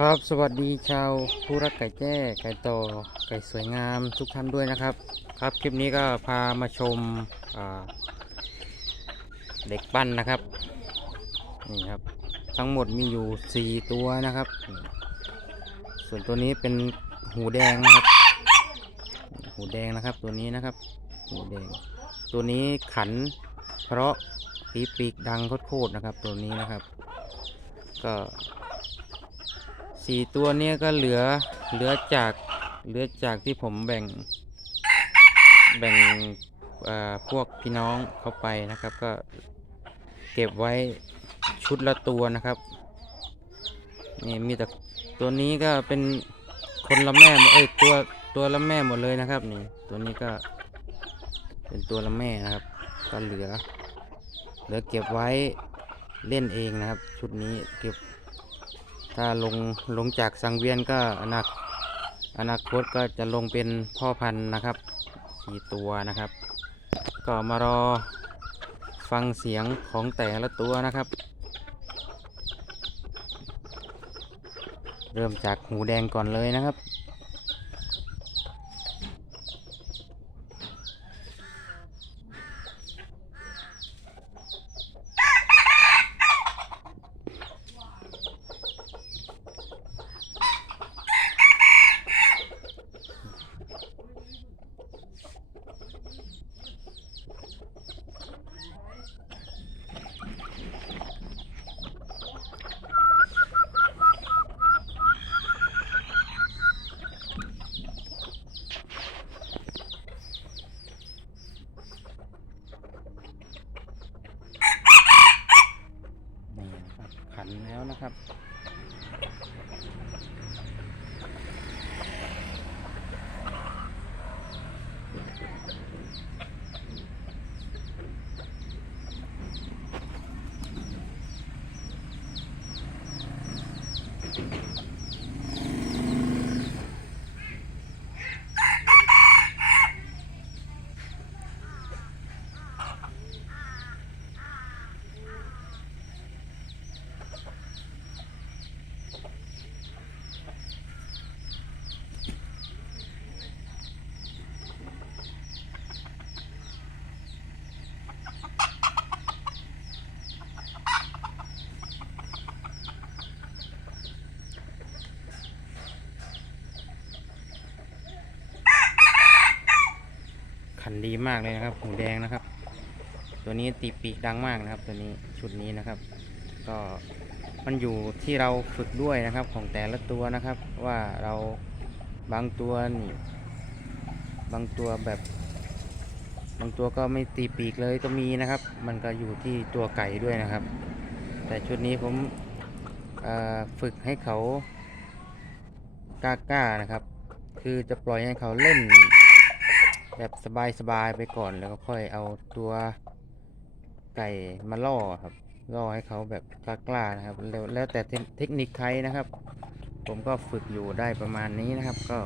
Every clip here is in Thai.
ครับสวัสดีชาวผู้รักไก่แจ้ไก่ต่อไก่สวยงามทุกท่านด้วยนะครับ ครับคลิปนี้ก็พามาชมเด็กปั้นนะครับนี่ครับ ทั้งหมดมีอยู่ 4 ตัวนะครับ ส่วนตัวนี้เป็นหูแดงนะครับ หูแดงนะครับตัวนี้นะครับ หูแดง ตัวนี้ขันเพราะปีปีกดังโคตรๆนะครับตัวนี้นะครับ ก็ สี่ตัวเนี้ยก็เหลือเหลือจากเหลือจากที่ผมแบ่ง แบ่งพวกพี่น้องเข้าไปนะครับ ก็เก็บไว้ชุดละตัวนะครับนี่มีแต่ตัวนี้ก็เป็นคนละแม่หมดเอ้ยตัวตัวละแม่หมดเลยนะครับนี่ตัวนี้ก็เป็นตัวละแม่นะครับ ก็เหลือ เหลือเก็บไว้เล่นเองนะครับ ชุดนี้เก็บ ถ้าลงลงจากสังเวียนก็อนาคอนาคตก็จะลงเป็นพ่อพันธุ์นะครับสี่ตัวนะครับ ก็มารอฟังเสียงของแต่ละตัวนะครับ เริ่มจากหูแดงก่อนเลยนะครับ นี่นะครับ ขันแล้วนะครับ ขันดีมากเลยนะครับหูแดงนะครับ ตัวนี้ตีปีกดังมากนะครับ ตัวนี้ชุดนี้นะครับ ก็มันอยู่ที่เราฝึกด้วยนะครับของแต่ละตัวนะครับ ว่าเราบางตัวนี่บางตัวแบบ บางตัวก็ไม่ตีปีกเลยก็มีนะครับ มันก็อยู่ที่ตัวไก่ด้วยนะครับ แต่ชุดนี้ผมฝึกให้เขากล้าๆนะครับ คือจะปล่อยให้เขาเล่น แบบสบายๆไปก่อนแล้วก็ค่อยเอาตัวไก่มาล่อครับล่อให้เขาแบบกล้าๆนะครับแล้วแล้วแต่เทคนิคใครนะครับ ผมก็ฝึกอยู่ได้ประมาณนี้นะครับ ก็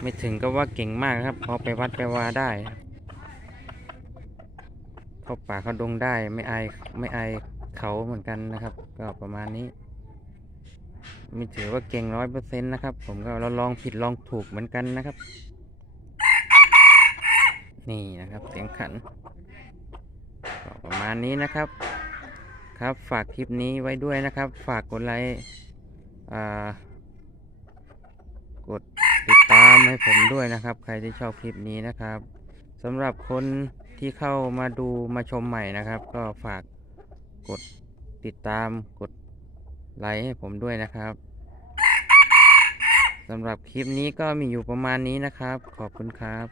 ไม่ถึงก็ว่าเก่งมากนะครับพอไปวัดไปวาได้เข้าป่าเขาดงได้ไม่อายไม่อายเขาเหมือนกันนะครับ ก็ประมาณนี้ไม่ถือว่าเก่งร้อยเปอร์เซ็นต์นะครับ ผมก็เราลองผิดลองถูกเหมือนกันนะครับ นี่นะครับเสียงขันก็ประมาณนี้นะครับ ครับฝากคลิปนี้ไว้ด้วยนะครับ ฝากกดไลค์กดติดตามให้ผมด้วยนะครับ ใครที่ชอบคลิปนี้นะครับสำหรับคนที่เข้ามาดูมาชมใหม่นะครับ ก็ฝากกดติดตามกดไลค์ให้ผมด้วยนะครับสำหรับคลิปนี้ก็มีอยู่ประมาณนี้นะครับ ขอบคุณครับ